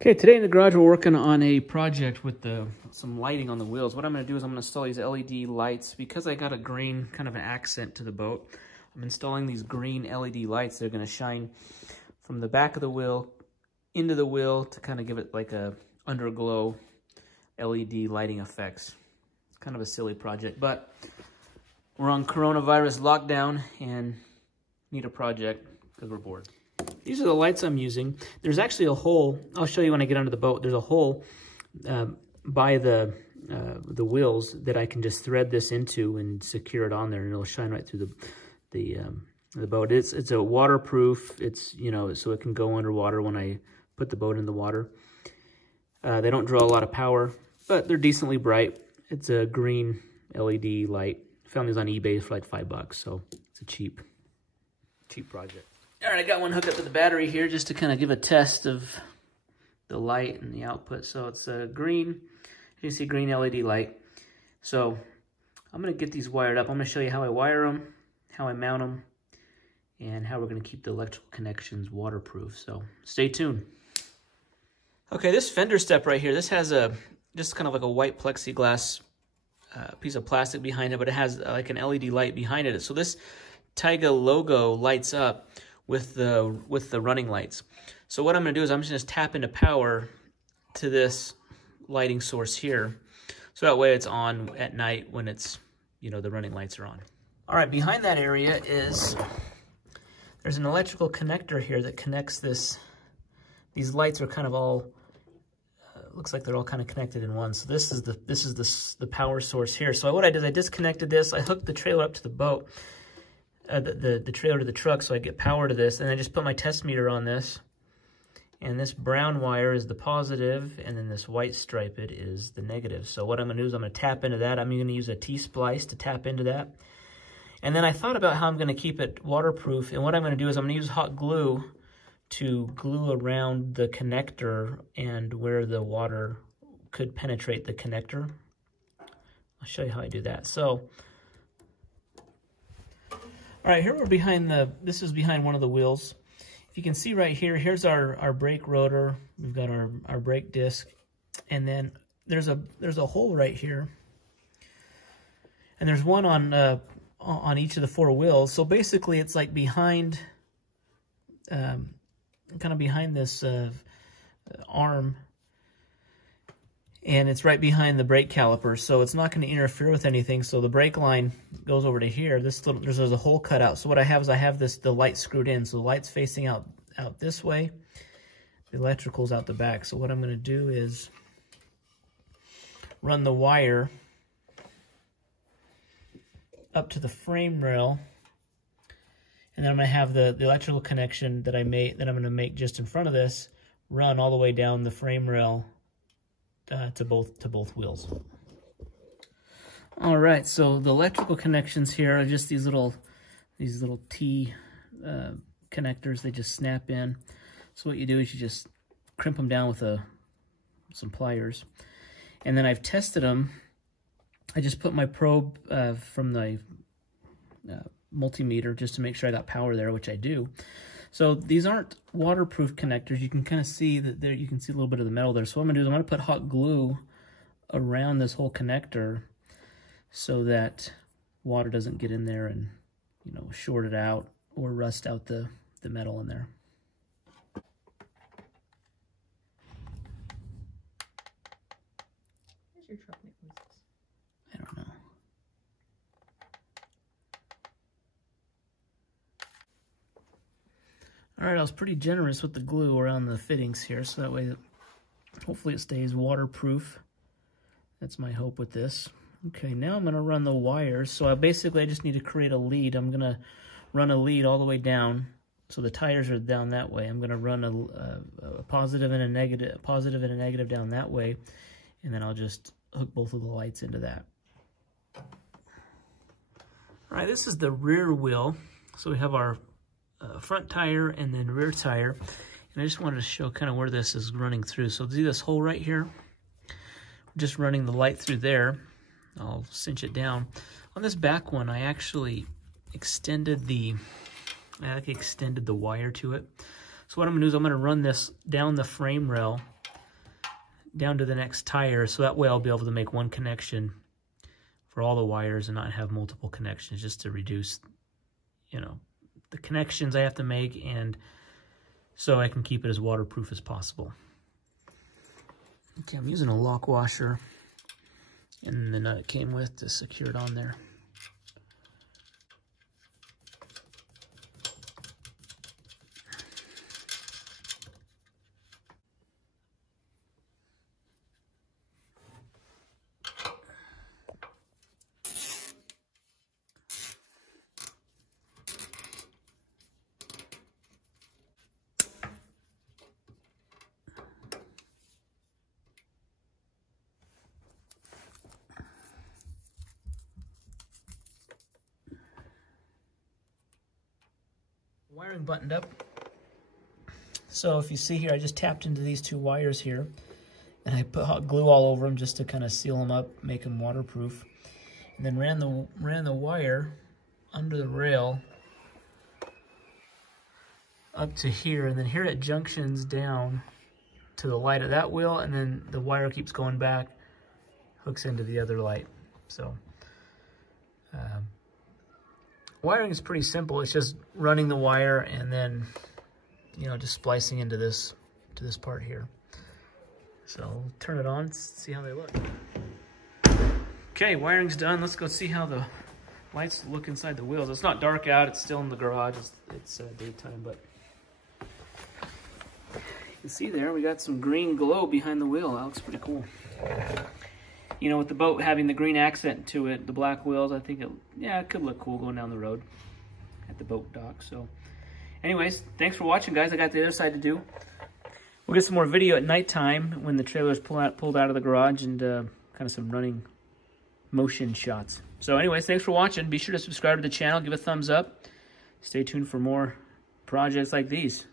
Okay, today in the garage we're working on a project with some lighting on the wheels. What I'm going to do is I'm going to install these LED lights. Because I got a green kind of an accent to the boat, I'm installing these green LED lights. They're going to shine from the back of the wheel into the wheel to kind of give it like a underglow LED lighting effects. It's kind of a silly project, but we're on coronavirus lockdown and need a project because we're bored. These are the lights I'm using. There's actually a hole. I'll show you when I get onto the boat. There's a hole by the wheels that I can just thread this into and secure it on there, and it'll shine right through the boat. It's a waterproof. It's, you know, so it can go underwater when I put the boat in the water. They don't draw a lot of power, but they're decently bright. It's a green LED light. Found these on eBay for like $5, so it's a cheap project. All right, I got one hooked up to the battery here just to kind of give a test of the light and the output. So it's a green, you can see green LED light. So I'm gonna get these wired up. I'm gonna show you how I wire them, how I mount them, and how we're gonna keep the electrical connections waterproof. So stay tuned. Okay, this fender step right here, this has just kind of like a white plexiglass piece of plastic behind it, but it has like an LED light behind it. So this Tige logo lights up with the running lights. So what I'm gonna do is I'm just gonna tap into power to this lighting source here. So that way it's on at night when it's, you know, the running lights are on. All right, behind that area there's an electrical connector here that connects this. These lights are kind of all, looks like they're all kind of connected in one. So this is the power source here. So what I did is I disconnected this. I hooked the trailer up to the boat. The trailer to the truck, so I get power to this, and I just put my test meter on this, and this brown wire is the positive, and then this white stripe is the negative. So what I'm going to do is I'm going to tap into that. I'm going to use a T-splice to tap into that, and then I thought about how I'm going to keep it waterproof, and what I'm going to do is I'm going to use hot glue to glue around the connector and where the water could penetrate the connector. I'll show you how I do that. So all right, here we're behind this is behind one of the wheels. If you can see right here, here's our brake rotor. We've got our brake disc, and then there's a hole right here, and there's one on each of the four wheels. So basically, it's like behind, kind of behind this arm, and it's right behind the brake caliper, so it's not going to interfere with anything. So the brake line goes over to here. There's a hole cut out. So what I have is the light screwed in. So the light's facing out this way. The electrical's out the back. So what I'm going to do is run the wire up to the frame rail, and then I'm going to have the electrical connection that I'm going to make just in front of this run all the way down the frame rail to both wheels. All right, so the electrical connections here are just these little T connectors. They just snap in. So what you do is you just crimp them down with some pliers, and then I've tested them. I just put my probe from the multimeter just to make sure I got power there, which I do. So these aren't waterproof connectors. You can kind of see that there. You can see a little bit of the metal there. So what I'm going to do is I'm going to put hot glue around this whole connector so that water doesn't get in there and, you know, short it out or rust out the metal in there. Where's your truck make noises? I don't know. All right, I was pretty generous with the glue around the fittings here, so that way, hopefully it stays waterproof. That's my hope with this. Okay, now I'm gonna run the wires. So I just need to create a lead. I'm gonna run a lead all the way down. So the tires are down that way. I'm gonna run a positive and a negative down that way, and then I'll just hook both of the lights into that. All right, this is the rear wheel. So we have our front tire and then rear tire, and I just wanted to show kind of where this is running through. So see this hole right here? We're just running the light through there. I'll cinch it down. On this back one, I actually extended the wire to it. So what I'm gonna do is I'm gonna run this down the frame rail down to the next tire, so that way I'll be able to make one connection for all the wires and not have multiple connections, just to reduce, you know, the connections I have to make, and so I can keep it as waterproof as possible. Okay, I'm using a lock washer and the nut it came with to secure it on there. Wiring buttoned up. So if you see here, I just tapped into these two wires here, and I put hot glue all over them just to kind of seal them up, make them waterproof, and then ran the wire under the rail up to here, and then here it junctions down to the light of that wheel, and then the wire keeps going back, hooks into the other light. So wiring is pretty simple. It's just running the wire and then, you know, just splicing into this part here. So we'll turn it on, see how they look. Okay, wiring's done. Let's go see how the lights look inside the wheels. It's not dark out. It's still in the garage. It's daytime, but you can see there we got some green glow behind the wheel. That looks pretty cool. You know, with the boat having the green accent to it, the black wheels, I think it could look cool going down the road at the boat dock. So anyways, thanks for watching, guys. I got the other side to do. We'll get some more video at nighttime when the trailer's pulled out of the garage, and kind of some running motion shots. So anyways, thanks for watching. Be sure to subscribe to the channel, give a thumbs up. Stay tuned for more projects like these.